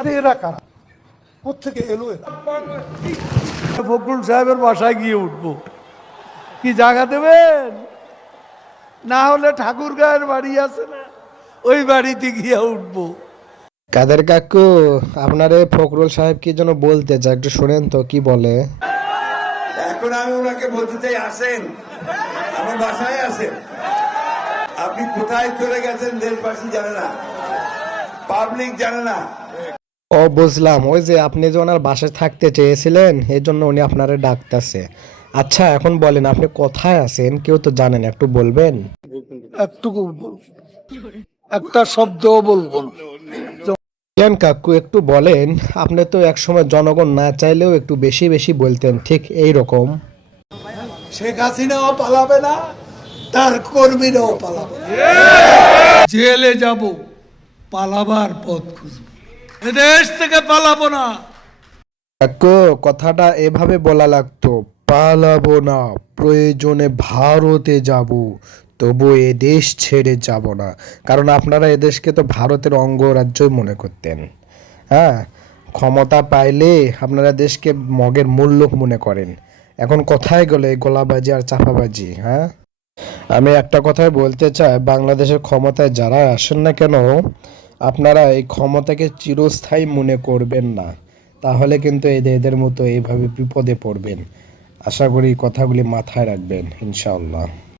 আরে এরা কারা, কোথেকে এলো এরা? ফখরুল সাহেবের বাসায় গিয়ে উঠবো, কি জায়গা দেবেন? না হলে ঠাকুর গায়ের বাড়ি আছে না, ওই বাড়িতে গিয়ে উঠবো। কাদের কাকু, আপনারে ফখরুল সাহেব কি যেন বলতে চায়, একটু শোনেন তো কি বলে। এখন আমি ওনাকে বলতে চাই, আসেন আমার বাসায় আসেন। আপনি কোথায় চলে গেছেন দেশবাসী জানে না, পাবলিক জানে না। ও বুঝলাম, ওই যে আপনি যে ওনার বাসায় থাকতে চেয়েছিলেন এই জন্য উনি আপনারে ডাকতেছে। আচ্ছা এখন বলেন আপনি কোথায় আছেন, কেউ তো জানেন, একটু বলবেন। একটুকু একটা শব্দও বলবো না। কেন কাকু একটু বলেন, আপনি তো একসময় জনগণ না চাইলেও একটু বেশি বেশি বলতেন, ঠিক এই রকম। শেখ হাসিনাও পালাবে না, তার কর্মীরাও পালাবে না। জেলে যাব, পালাবার পথ খুঁজবো, এদেশ থেকে পালাবো না। কাকু কথাটা এভাবে বলা লাগতো, পালাবো না, প্রয়োজনে ভারতে যাব, তবু এ দেশ ছেড়ে যাব না। কারণ আপনারা এদেশকে তো ভারতের অঙ্গরাজ্যই মনে করতেন। হ্যাঁ, ক্ষমতা পাইলে আপনারা দেশকে মগের মূল্য মনে করেন। এখন কোথায় গেলে এই গোলাবাজি আর চাপাবাজি? হ্যাঁ, আমি একটা কথাই বলতে চাই, বাংলাদেশের ক্ষমতায় যারা আসেন না কেন, আপনারা এই ক্ষমতাকে চিরস্থায়ী মনে করবেন না, তাহলে কিন্তু এদের মতো এইভাবে বিপদে পড়বেন। আশা করি কথাগুলি মাথায় রাখবেন ইনশাআল্লাহ।